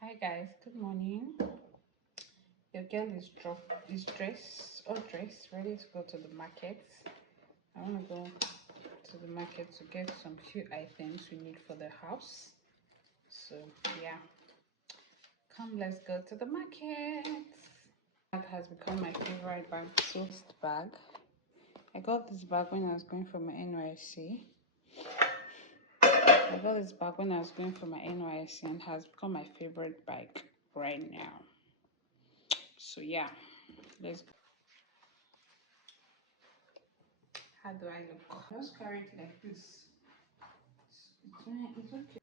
Hi guys, good morning. Your girl is dressed, all dressed, ready to go to the market. I want to go to the market to get some few items we need for the house. So yeah, come, let's go to the market. That has become my favorite bag, Toast bag. I got this bag when I was going for my NYC. I got this bag when I was going for my NYC and has become my favorite bag right now. So yeah, let's go. How do I look? Just carry it like this. It's okay.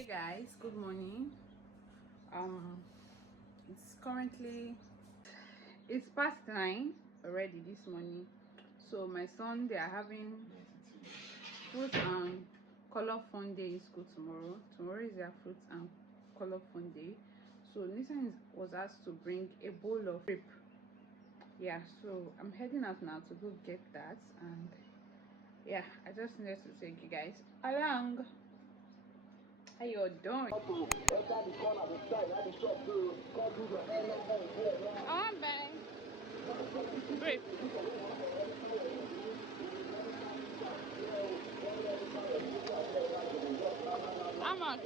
Hey guys, good morning. It's currently past 9 already this morning. So my son, they are having fruit and color fun day in school tomorrow. Tomorrow is their fruit and color fun day. So Nissan was asked to bring a bowl of grape. Yeah, so I'm heading out now to go get that, and yeah, I just needed to take you guys along. How you doing? I'm bang. Grape. How much?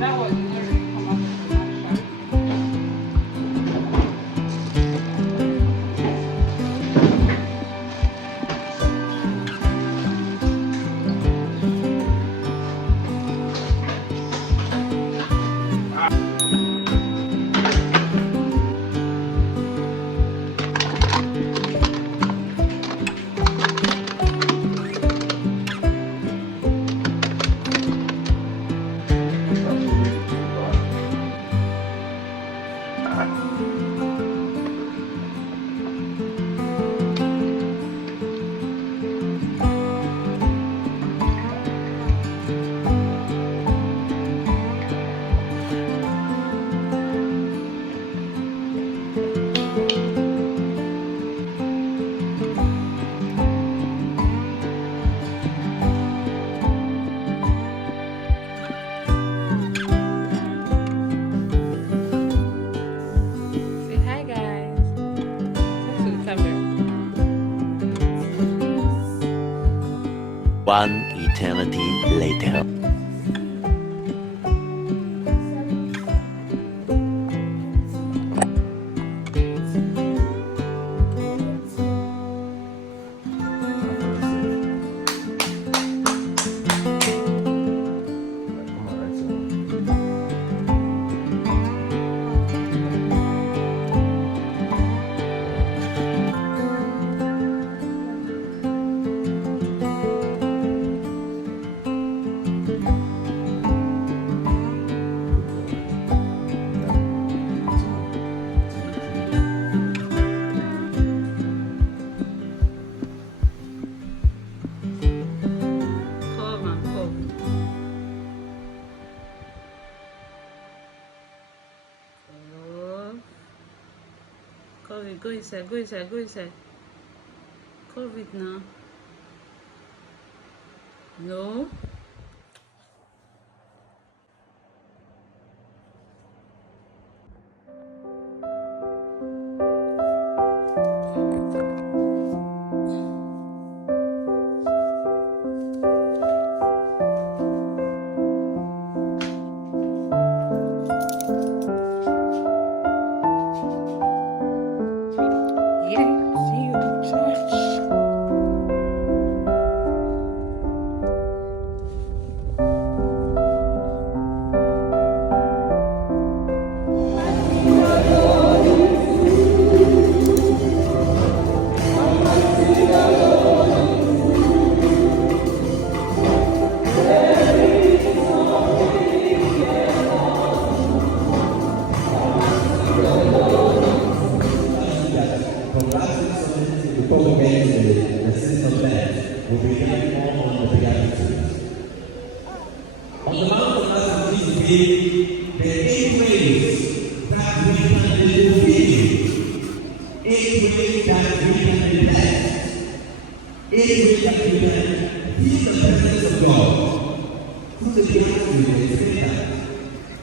That was really come up with say hi guys. Talk to the camera. One eternity later. Come and come. Oh. COVID, go inside, go inside, go inside. COVID now. No. Yeah, see you in church.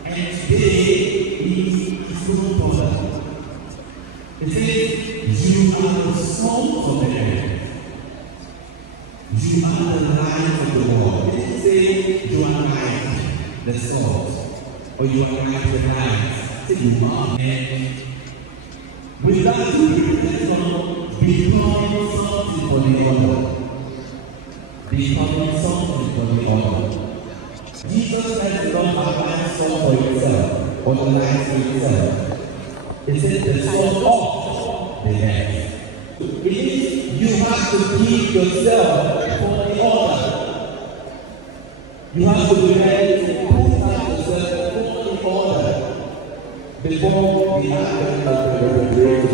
And today is Super Bowl. It says, you are the salt of the earth. You are the light of the world. It didn't say you are like the salt or you are like the light. It said you are. And without you, that's going to become something for the other. Becoming something for the other. Jesus Christ did not provide salt for himself or the light for himself. It says the salt of the earth. It means you have to give yourself for the other. You have to be ready to put out yourself for the other before the advent of the great